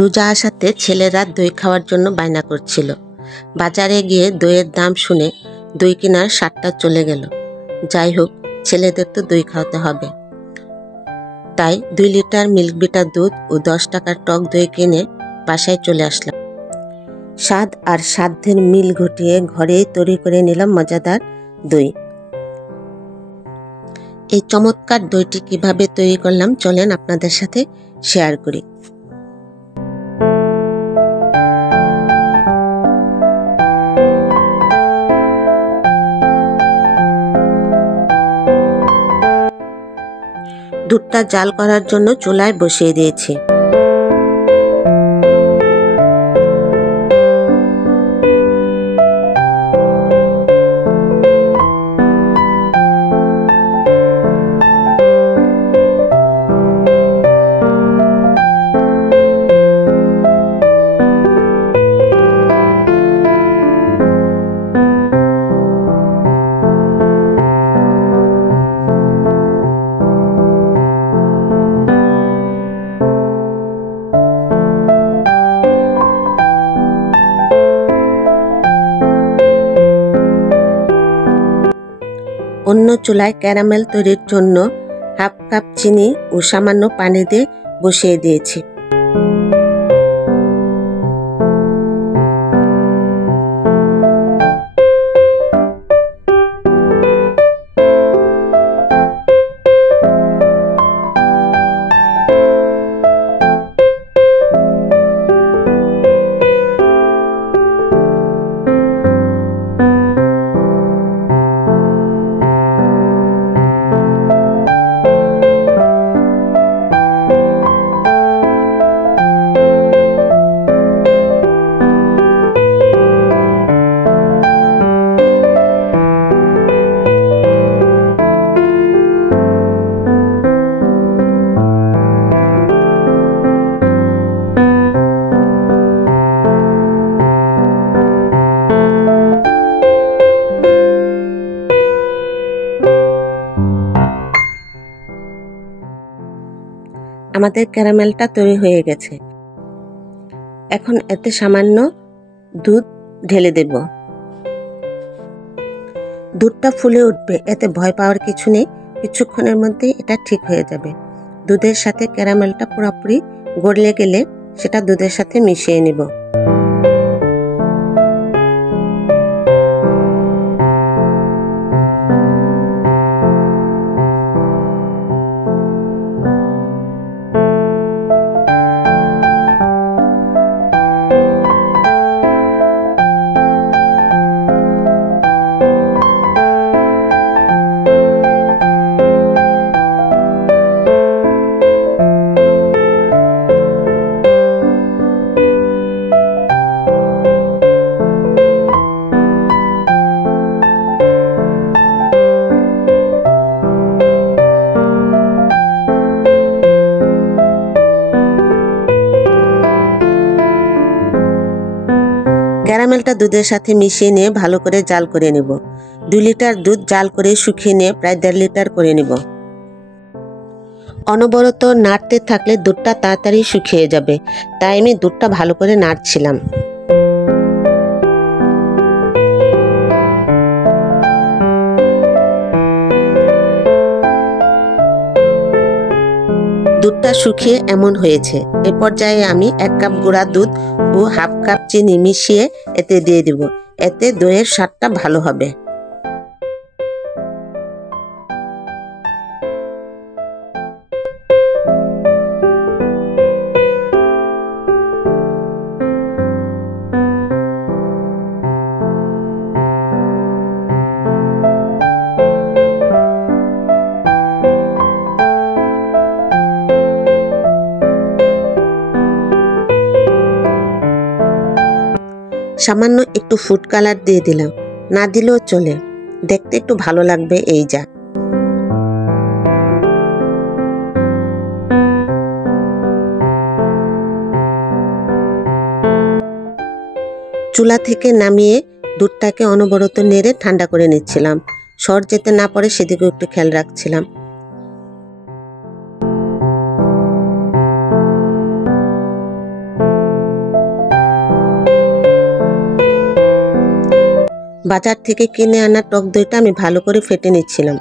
রোজা আসাতে ছেলেরা দই খাওয়ার জন্য বায়না করছিল। বাজারে গিয়ে দইয়ের দাম শুনে দই কেনার স্বাদটা চলে গেল। যাই হোক, ছেলেদের তো দই খাওয়াতে হবে, তাই 2 লিটার মিল্ক বিটার দুধ ও 10 টাকার টক দই কিনে বাসায় চলে আসলাম। স্বাদ আর সাধ্যের মিল ঘটিয়ে ঘরেই তৈরি করে নিলাম মজাদার দই। এই চমৎকার দইটি কিভাবে তৈরি করলাম চলেন আপনাদের সাথে শেয়ার করি। দুধটা জাল করার জন্য চুলায় বসিয়ে দিয়েছি। অন্য চুলায় ক্যারামেল তৈরির জন্য হাফ কাপ চিনি ও সামান্য পানি দিয়ে বসিয়ে দিয়েছি। আমাদের ক্যারামেলটা তৈরি হয়ে গেছে। এখন এতে সামান্য দুধ ঢেলে দেব। দুধটা ফুলে উঠবে, এতে ভয় পাওয়ার কিছু নেই। কিছুক্ষণের মধ্যে এটা ঠিক হয়ে যাবে। দুধের সাথে ক্যারামেলটা পুরোপুরি গলে গেলে সেটা দুধের সাথে মিশিয়ে নেব। ক্যারামেলটা দুধের সাথে মিশিয়ে নিয়ে ভালো করে জাল করে নেব। 2 লিটার দুধ জাল করে শুকিয়ে নিয়ে প্রায় 1.5 লিটার করে নেব। অনবরত নাড়তে থাকলে দুধটা তাড়াতাড়ি শুকিয়ে যাবে, তাই আমি দুধটা ভালো করে নাড়ছিলাম। দুধটা শুকিয়ে এমন হয়েছে। এ পর্যায়ে আমি 1 কাপ গুঁড়া দুধ ও হাফ কাপ চিনি মিশিয়ে এতে দিয়ে দেব। এতে দইয়ের স্বাদটা ভালো হবে। সামান্য একটু ফুড কালার দিয়ে দিলাম, না দিলেও চলে, দেখতে একটু ভালো লাগবে। এই যা। চুলা থেকে নামিয়ে দুধটাকে অনবরত নেড়ে ঠান্ডা করে নিচ্ছিলাম। সর যেতে না পারে সেদিকেও একটু খেয়াল রাখছিলাম। বাজার থেকে কিনে আনা টক দইটা আমি ভালো করে ফেটে নিচ্ছিলাম।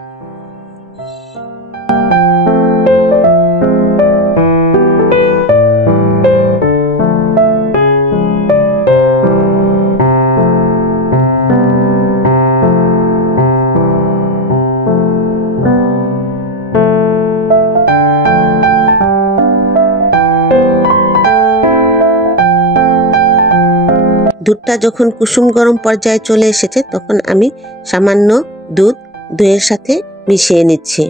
দুধটা যখন কুসুম গরম পর্যায়ে চলে এসেছে তখন আমি সামান্য দুধ দইয়ের সাথে মিশিয়ে নিচ্ছি।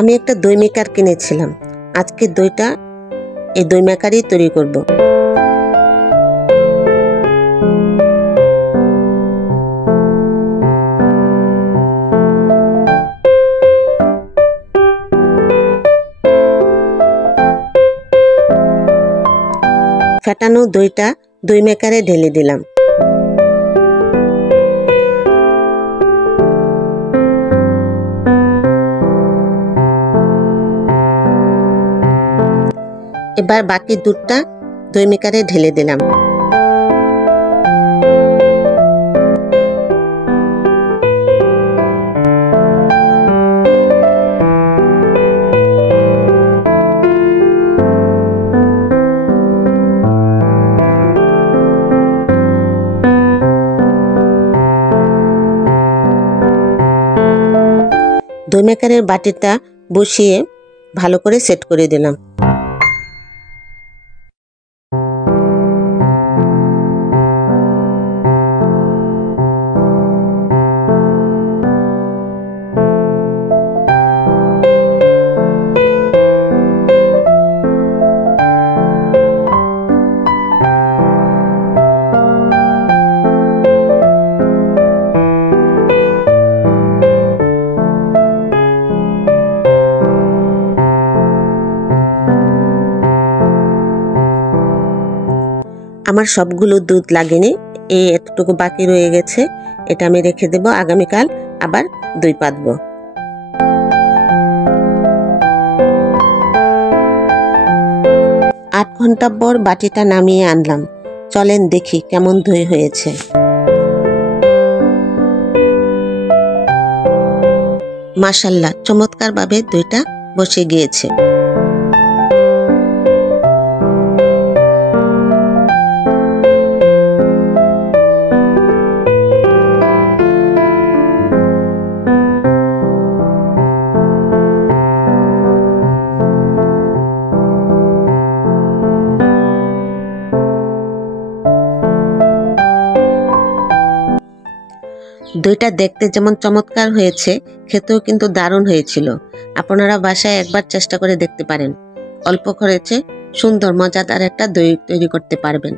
আমি একটা দই মেকার কিনেছিলাম। আজকে দইটা এই দই মেকারেই তৈরি করব। ফেটানো দইটা দই মেকারে ঢেলে দিলাম। এবার বাকি দুধটা দই মেকারে ঢেলে দিলাম। দই মেকারের বাটিটা বসিয়ে ভালো করে সেট করে দিলাম। আমার সবগুলো দুধ লাগেনি, এই এতটুকু বাকি রয়ে গেছে। এটা আমি রেখে দেব, আগামীকাল আবার দই পাতবো। আট ঘন্টা পর বাটিটা নামিয়ে আনলাম। চলেন দেখি কেমন দই হয়েছে। মাশাআল্লাহ, চমৎকারভাবে দইটা বসে গিয়েছে। দইটা দেখতে যেমন চমৎকার হয়েছে, খেতেও কিন্তু দারুণ হয়েছিল। আপনারা বাসায় একবার চেষ্টা করে দেখতে পারেন। অল্প খরচে সুন্দর মজাদার একটা দই তৈরি করতে পারবেন।